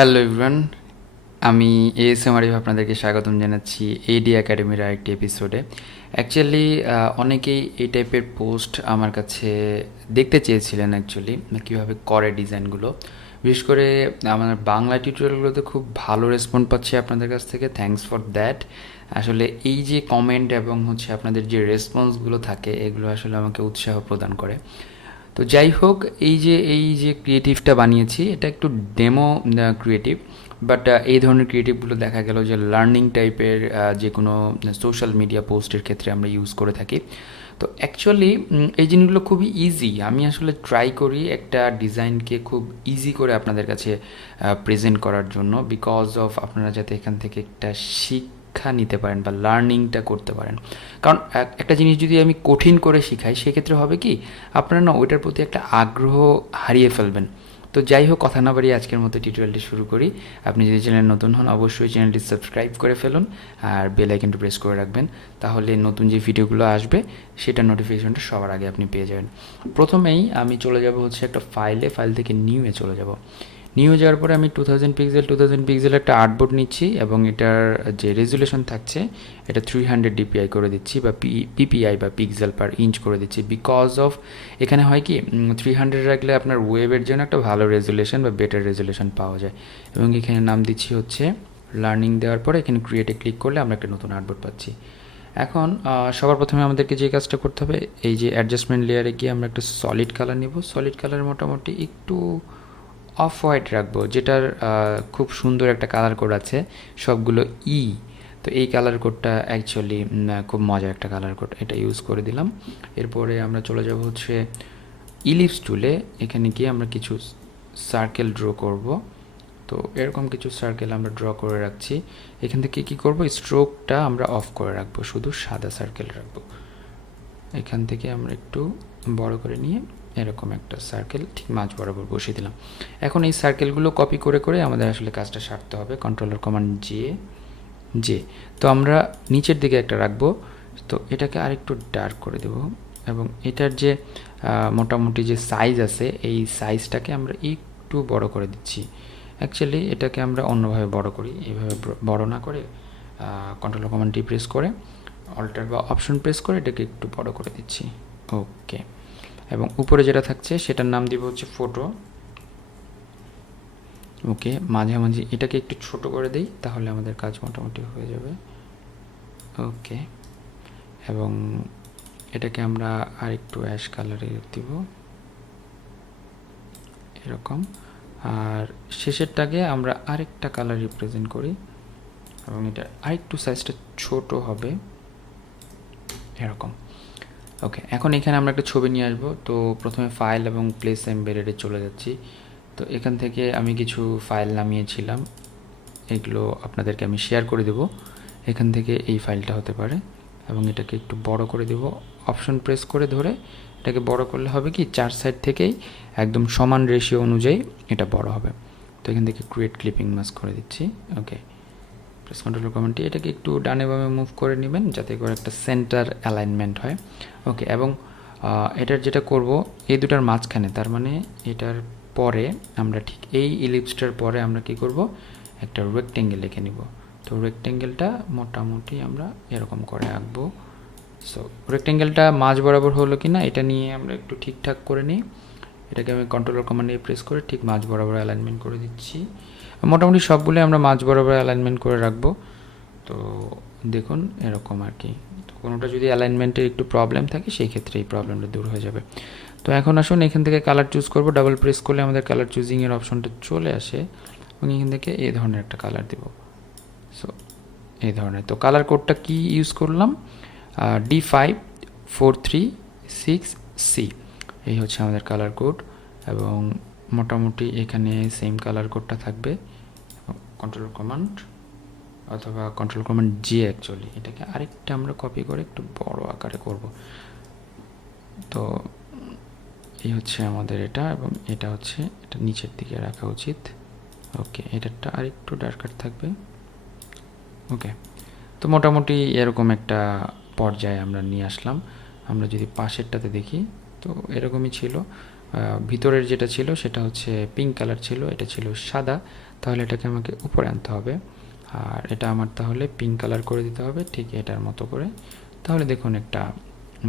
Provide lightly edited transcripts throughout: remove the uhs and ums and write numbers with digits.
Hello everyone, আমি ASM Arif আপনাদেরকে স্বাগতম জানাচ্ছি এডি একাডেমির আরেকটি এপিসোডে। অ্যাকচুয়ালি অনেকেই এই টাইপের পোস্ট আমার কাছে দেখতে চেয়েছিলেন অ্যাকচুয়ালি, কীভাবে করে ডিজাইনগুলো। বিশেষ করে আমার বাংলা টিউটোরিয়ালগুলোতে খুব ভালো রেসপন্স পাচ্ছি আপনাদের কাছ থেকে, থ্যাঙ্কস ফর দ্যাট। আসলে এই যে কমেন্ট এবং আপনাদের যে রেসপন্সগুলো থাকে, এগুলো আসলে আমাকে উৎসাহ প্রদান করে। তো যাই হোক, এই যে ক্রিয়েটিভটা বানিয়েছি, এটা একটু ডেমো ক্রিয়েটিভ, বাট এই ধরনের ক্রিয়েটিভগুলো দেখা গেল যে লার্নিং টাইপের যে কোনো সোশ্যাল মিডিয়া পোস্টের ক্ষেত্রে আমরা ইউজ করে থাকি। তো অ্যাকচুয়ালি এই জিনিসগুলো খুবই ইজি। আমি আসলে ট্রাই করি একটা ডিজাইনকে খুব ইজি করে আপনাদের কাছে প্রেজেন্ট করার জন্য, বিকজ অফ আপনারা যাতে এখান থেকে একটা শিক্ষা নিতে পারেন বা লার্নিংটা করতে পারেন। কারণ একটা জিনিস যদি আমি কঠিন করে শিখাই, সেক্ষেত্রে হবে কি, আপনারা না ওইটার প্রতি একটা আগ্রহ হারিয়ে ফেলবেন। তো যাই হোক, কথা না বাড়িয়ে আজকের মতো টিউটোরিয়ালটি শুরু করি। আপনি যদি চ্যানেল নতুন হন, অবশ্যই চ্যানেলটি সাবস্ক্রাইব করে ফেলুন আর বেল আইকনটি প্রেস করে রাখবেন, তাহলে নতুন যে ভিডিওগুলো আসবে সেটার নোটিফিকেশনটা সবার আগে আপনি পেয়ে যাবেন। প্রথমেই আমি চলে যাব একটা ফাইল থেকে নিউয়ে চলে যাব। নিউ যাওয়ার পরে আমি 2000 পিক্সেল একটা আর্টবোর্ড নিচ্ছি এবং এটার যে রেজুলেশন থাকছে এটা 300 ডিপিআই করে দিচ্ছি, বা পিপিআই বা পিক্সেল পার ইঞ্চ করে দিচ্ছি। বিকজ অফ এখানে হয় কি, 300 রাখলে আপনার ওয়েবের জন্য একটা ভালো রেজুলেশন বা বেটার রেজুলেশন পাওয়া যায়। এবং এখানে নাম দিচ্ছি লার্নিং। দেওয়ার পরে এখানে ক্রিয়েটে ক্লিক করলে আমরা একটা নতুন আর্টবোর্ড পাচ্ছি। এখন সবার প্রথমে আমাদেরকে যে কাজটা করতে হবে, এই যে অ্যাডজাস্টমেন্ট লেয়ারে গিয়ে আমরা একটা সলিড কালার নেব। সলিড কালার মোটামুটি একটু অফ হোয়াইট রাখবো, যেটার খুব সুন্দর একটা কালার কোড আছে, সবগুলো তো এই কালার কোডটা অ্যাকচুয়ালি খুব মজার একটা কালার কোড, এটা ইউজ করে দিলাম। এরপরে আমরা চলে যাব ইলিপস টুলে। এখানে গিয়ে আমরা কিছু সার্কেল ড্র করব। তো এরকম কিছু সার্কেল আমরা ড্র করে রাখছি। এখান থেকে কি করব, স্ট্রোকটা আমরা অফ করে রাখবো, শুধু সাদা সার্কেল রাখবো। এখান থেকে আমরা একটু বড় করে নিয়ে এরকম একটা সার্কেল ঠিক মাঝ বরাবর বসিয়ে দিলাম। এখন এই সার্কেলগুলো কপি করে করে আমাদের আসলে কাজটা সারতে হবে। Controller command J. তো আমরা নিচের দিকে একটা রাখবো, তো এটাকে আরেকটু ডার্ক করে দেব এবং এটার যে মোটামুটি যে সাইজ আছে, এই সাইজটাকে আমরা একটু বড় করে দিচ্ছি। অ্যাকচুয়ালি এটাকে আমরা অন্যভাবে বড় করি, এইভাবে বড় না করে কন্ট্রোলার কমান্ড টি প্রেস করে অল্টার বা অপশন প্রেস করে এটাকে একটু বড় করে দিচ্ছি। ওকে, এবং উপরে যেটা থাকছে সেটার নাম দিব ফটো। ওকে, মাঝামাঝি এটাকে একটু ছোট করে দেই, তাহলে আমাদের কাজ মোটামুটি হয়ে যাবে। ওকে, এবং এটাকে আমরা আরেকটু অ্যাশ কালারে দিব এরকম। আর শেষেরটাকে আমরা আরেকটা কালার রিপ্রেজেন্ট করি এবং এটা আরেকটু সাইজটা ছোট হবে এরকম। ওকে, এখন এখানে আমরা একটা ছবি নিয়ে আসবো। তো প্রথমে ফাইল এবং প্লেস এমবেডেডে চলে যাচ্ছি। তো এখান থেকে আমি কিছু ফাইল নামিয়েছিলাম, এগুলো আপনাদেরকে আমি শেয়ার করে দেব। এখান থেকে এই ফাইলটা হতে পারে, এবং এটাকে একটু বড় করে দেব। অপশন প্রেস করে ধরে এটাকে বড় করলে হবে কি, চার সাইড থেকেই একদম সমান রেশিও অনুযায়ী এটা বড় হবে। তো এখান থেকে ক্রিয়েট ক্লিপিং মাস্ক করে দিচ্ছি। ওকে, প্রেস কন্ট্রোল কমান্ডটি এটাকে একটু ডানে বামে মুভ করে নেবেন, যাতে করে একটা সেন্টার অ্যালাইনমেন্ট হয়। ওকে, এবং এটার যেটা করব, এই দুটার মাঝখানে, তার মানে এটার পরে আমরা ঠিক এই ইলিপসটার পরে আমরা কি করব, একটা রেক্টেঙ্গেল লিখে নিব। তো রেক্টেঙ্গেলটা মোটামুটি আমরা এরকম করে আঁকবো। সো রেক্টেঙ্গেলটা মাঝ বরাবর হলো কি না, এটা নিয়ে আমরা একটু ঠিকঠাক করে নিই। এটাকে আমি কন্ট্রোলার কমান্ডে প্রেস করে ঠিক মাঝ বরাবর অ্যালাইনমেন্ট করে দিচ্ছি। মোটামুটি সবগুলো আমরা মাঝ বরাবর অ্যালাইনমেন্ট করে রাখবো। তো দেখুন এরকম আর কি। তো কোনোটা যদি অ্যালাইনমেন্টের একটু প্রবলেম থাকে, সেই ক্ষেত্রে এই প্রবলেমটা দূর হয়ে যাবে। তো এখন আসুন এখান থেকে কালার চুজ করব। ডাবল প্রেস করলে আমাদের কালার চুজিংয়ের অপশনটা চলে আসে, এবং এখান থেকে এই ধরনের একটা কালার দেব। সো এই ধরনের। তো কালার কোডটা কি ইউজ করলাম, D5436C, এই হচ্ছে আমাদের কালার কোড। এবং মোটামুটি এখানে সেম কালার কোডটা থাকবে। কন্ট্রোল কমান্ড অথবা কন্ট্রোল কমান্ড জে, অ্যাকচুয়ালি এটাকে আরেকটা আমরা কপি করে একটু বড় আকারে করব। তো এই হচ্ছে আমাদের এটা, এবং এটা নিচের দিকে রাখা উচিত। ওকে, এটারটা আরেকটু ডার্কার থাকবে। ওকে, তো মোটামুটি এরকম একটা পর্যায়ে আমরা নিয়ে আসলাম। আমরা যদি পাশেরটাতে দেখি, তো এরকমই ছিল। ভিতরের যেটা ছিল সেটা পিঙ্ক কালার ছিল, এটা ছিল সাদা। তাহলে এটাকে আমাকে উপরে আনতে হবে, আর এটা আমার তাহলে পিঙ্ক কালার করে দিতে হবে ঠিক এটার মতো করে। তাহলে দেখুন একটা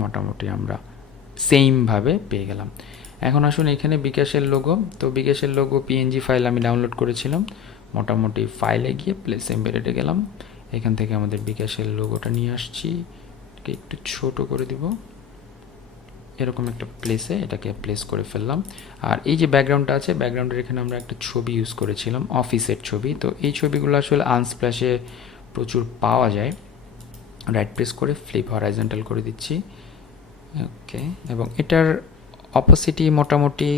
মোটামুটি আমরা সেমভাবে পেয়ে গেলাম। এখন আসুন এখানে বিকাশের লোগো, তো বিকাশের লোগো পিএনজি ফাইল আমি ডাউনলোড করেছিলাম, মোটামুটি ফাইলে গিয়ে প্লেস এমবেডেডে গেলাম, এখান থেকে আমাদের বিকাশের লোগোটা নিয়ে আসছি, এটাকে একটু ছোট করে দিব, এরকম একটা প্লেসে এটাকে প্লেস করে ফেললাম। আর এই যে ব্যাকগ্রাউন্ডটা আছে, ব্যাকগ্রাউন্ডের এখানে আমরা একটা ছবি ইউজ করেছিলাম, অফিসের ছবি, তো এই ছবিগুলো আসলে আনস্প্ল্যাশে প্রচুর পাওয়া যায়। রাইট প্রেস করে ফ্লিপ হরাইজন্টাল করে দিচ্ছি, ওকে, এবং এটার অপোসিটি মোটামুটি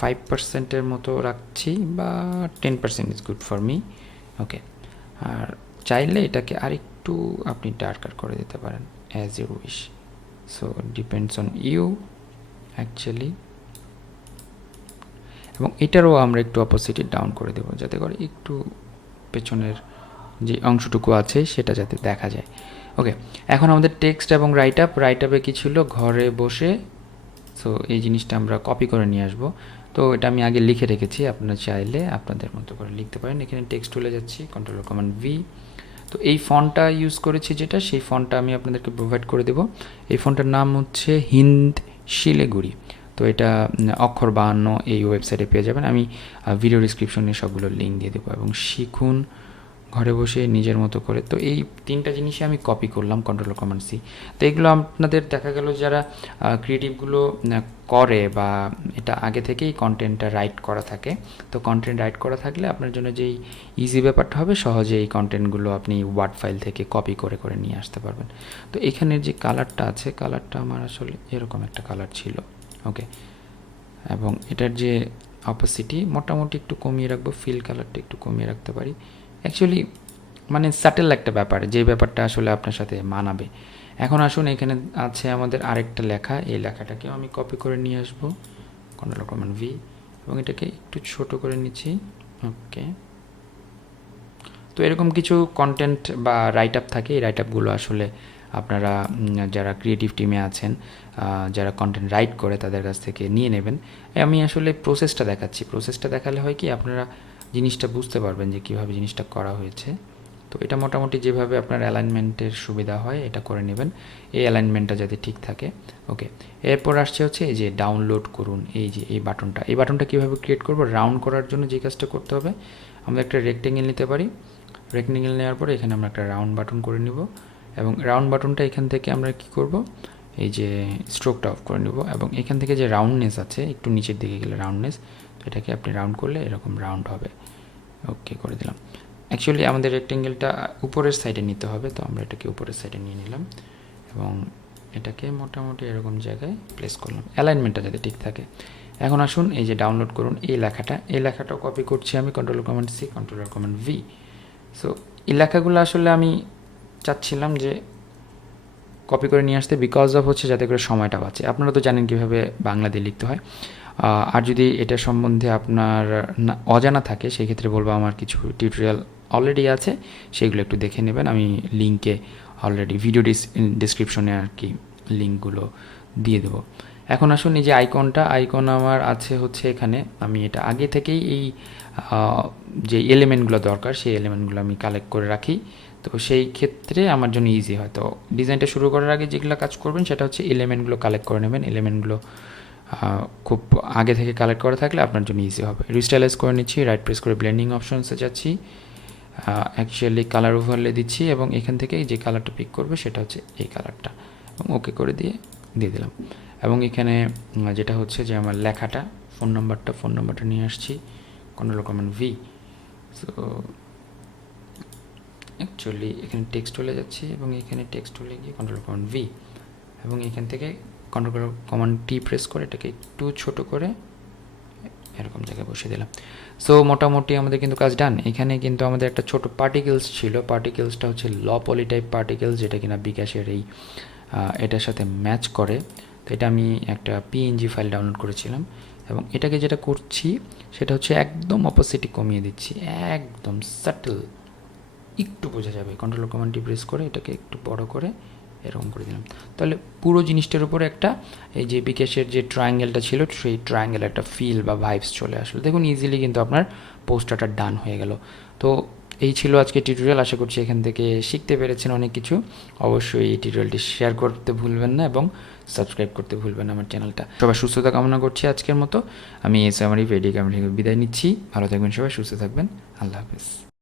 5%-এর মতো রাখছি, বা 10% is good for me, okay. আর চাইলে এটাকে আরেকটু আপনি ডার্কার করে দিতে পারেন, as you wish, so depends on you actually. এবং এটারও আমরা একটু অপোসিটি ডাউন করে দেবো, যাতে করে একটু পেছনের যে অংশটুকু আছে সেটা যাতে দেখা যায়, ওকে। এখন আমাদের টেক্সট এবং রাইট আপে কী ছিল, ঘরে বসে, সো এই জিনিসটা আমরা কপি করে নিয়ে আসবো। তো এটা আমি আগে লিখে রেখেছি, আপনারা চাইলে আপনাদের মতো করে লিখতে পারেন। এখানে টেক্সট টুলে যাচ্ছি, কন্ট্রোল কমান্ড ভি। তো এই ফন্টটা ইউজ করেছি যেটা, সেই ফন্টটা আমি আপনাদেরকে প্রোভাইড করে দেবো। এই ফন্টটার নাম হচ্ছে হিন্দ শিলিগুড়ি। তো এটা অক্ষর 52 এই ওয়েবসাইটে পেয়ে যাবেন, আমি ভিডিও ডিসক্রিপশনে সবগুলো লিঙ্ক দিয়ে দেবো। এবং শিখুন ঘরে বসে নিজের মতো করে, তো এই তিনটা জিনিসই আমি কপি করলাম, কন্ট্রোল কমান্ড সি। তো এগুলো আপনাদের দেখা গেল যারা ক্রিয়েটিভগুলো করে, বা এটা আগে থেকেই কন্টেন্টটা রাইট করা থাকে, তো কন্টেন্ট রাইট করা থাকলে আপনার জন্য যেই ইজি ব্যাপারটা হবে, সহজে এই কন্টেন্টগুলো আপনি ওয়ার্ড ফাইল থেকে কপি করে করে নিয়ে আসতে পারবেন। তো এখানে যে কালারটা আছে, কালারটা আমার আসলে এরকম একটা কালার ছিল, ওকে। এবং এটার যে অপোসিটি মোটামুটি একটু কমিয়ে রাখবো, ফিল কালারটা একটু কমিয়ে রাখতে পারি, অ্যাকচুয়ালি মানে স্যাটেল একটা ব্যাপার, যে ব্যাপারটা আসলে আপনার সাথে মানাবে। এখন আসুন এখানে আছে আমাদের আরেকটা লেখা, এই লেখাটাকেও আমি কপি করে নিয়ে আসবো, কন্ট্রোল কমান্ড ভি, এবং এটাকে একটু ছোট করে নিচ্ছি, ওকে। তো এরকম কিছু কন্টেন্ট বা রাইট আপ থাকে, এই রাইট আপগুলো আসলে আপনারা যারা ক্রিয়েটিভ টিমে আছেন, যারা কন্টেন্ট রাইট করে, তাদের কাছ থেকে নিয়ে নেবেন। আমি আসলে প্রসেসটা দেখাচ্ছি, প্রসেসটা দেখালে হয় কি, আপনারা জিনিসটা বুঝতে পারবেন যে কীভাবে জিনিসটা করা হয়েছে। তো এটা মোটামুটি যেভাবে আপনার অ্যালাইনমেন্টের সুবিধা হয় এটা করে নেবেন, এই অ্যালাইনমেন্টটা যাতে ঠিক থাকে, ওকে। এরপর আসছে হচ্ছে এই যে ডাউনলোড করুন, এই যে এই বাটনটা কীভাবে ক্রিয়েট করব, রাউন্ড করার জন্য যে কাজটা করতে হবে, আমরা একটা রেক্টেঙ্গেল নিতে পারি, রেক্টেঙ্গেল নেওয়ার পরে এখানে আমরা একটা রাউন্ড বাটন করে নিব, এবং রাউন্ড বাটনটা এখান থেকে আমরা কি করব, এই যে স্ট্রোকটা অফ করে নেব, এবং এখান থেকে যে রাউন্ডনেস আছে, একটু নিচের দিকে গেলে রাউন্ডনেস, তো এটাকে আপনি রাউন্ড করলে এরকম রাউন্ড হবে, ওকে করে দিলাম। অ্যাকচুয়ালি আমাদের রেক্টেঙ্গেলটা উপরের সাইডে নিতে হবে, তো আমরা এটাকে উপরের সাইডে নিয়ে নিলাম, এবং এটাকে মোটামুটি এরকম জায়গায় প্লেস করলাম, অ্যালাইনমেন্টটা যাতে ঠিক থাকে। এখন আসুন এই যে ডাউনলোড করুন, এই লেখাটাও কপি করছি আমি, control command C, control command V. So এই লেখাগুলো আসলে আমি চাচ্ছিলাম যে কপি করে নিয়ে আসতে, বিকজ অফ হচ্ছে যাতে করে সময়টা বাঁচে। আপনারা তো জানেন কীভাবে বাংলা দিয়ে লিখতে হয়, আর যদি এটা সম্বন্ধে আপনার অজানা থাকে, সেক্ষেত্রে বলবো আমার কিছু টিউটোরিয়াল অলরেডি আছে, সেগুলো একটু দেখে নেবেন, আমি লিঙ্কে অলরেডি ভিডিও ডিসক্রিপশনে আর কি লিঙ্কগুলো দিয়ে দেবো। এখন আসুন এই যে আইকন আমার আছে হচ্ছে এখানে, আমি এটা আগে থেকেই এই যে এলিমেন্টগুলো দরকার, সেই এলিমেন্টগুলো আমি কালেক্ট করে রাখি, তো সেই ক্ষেত্রে আমার জন্য ইজি হয়। তো ডিজাইনটা শুরু করার আগে যেগুলো কাজ করবেন সেটা হচ্ছে এলিমেন্টগুলো কালেক্ট করে নেবেন, এলিমেন্টগুলো খুব আগে থেকে কালেক্ট করা থাকলে আপনার জন্য ইজি হবে। রিস্টাইলাইজ করে নিচ্ছি, রাইট প্রেস করে ব্লেন্ডিং অপশনসে যাচ্ছি, অ্যাকচুয়ালি কালার ওভারলে দিচ্ছি, এবং এখান থেকে যে কালারটা পিক করবে সেটা হচ্ছে এই কালারটা, এবং ওকে করে দিয়ে দিলাম। এবং এখানে যেটা হচ্ছে যে আমার লেখাটা, ফোন নাম্বারটা নিয়ে আসছি, control command V. So actually এখানে টেক্সট চলে যাচ্ছি, এবং এখানে টেক্সট চলে গিয়ে কন্ট্রোল কমান্ড ভি, এবং এখান থেকে কন্ট্রোল কমান্ড টি প্রেস করে এটাকে একটু ছোট করে এরকম জায়গায় বসিয়ে দিলাম। সো মোটামুটি আমাদের কিন্তু কাজ ডান। এখানে কিন্তু আমাদের একটা ছোট পার্টিকেলস ছিল, পার্টিকেলসটা হচ্ছে ল পলি টাইপ পার্টিকেলস, যেটা কিনা বিকাশের এই এটার সাথে ম্যাচ করে। তো এটা আমি একটা পিএনজি ফাইল ডাউনলোড করেছিলাম, এবং এটাকে যেটা করছি সেটা হচ্ছে একদম অপোসিটি কমিয়ে দিচ্ছি, একদম সাটল, একটু বোঝা যাবে। কন্ট্রোল কমান্ড টি প্রেস করে এটাকে একটু বড় করে এরকম করে দিলাম। তাহলে পুরো জিনিসটার উপরে একটা এই যে বিকাশের যে ট্রায়াঙ্গেলটা ছিল সেই ট্রায়াঙ্গেল একটা ফিল বা ভাইবস চলে আসলো। দেখুন ইজিলি কিন্তু আপনার পোস্টারটা ডান হয়ে গেল। তো এই ছিল আজকে টিউটোরিয়াল। আশা করছি এখান থেকে শিখতে পেরেছেন অনেক কিছু। অবশ্যই এই টিউটোরিয়ালটি শেয়ার করতে ভুলবেন না এবং সাবস্ক্রাইব করতে ভুলবেন না আমার চ্যানেলটা। সবাই সুস্থতা কামনা করছি আজকের মতো। আমি এস এম আরিফ এডি ক্যামেরা থেকে বিদায় নিচ্ছি। ভালো থাকবেন সবাই, সুস্থ থাকবেন। আল্লাহ হাফেজ।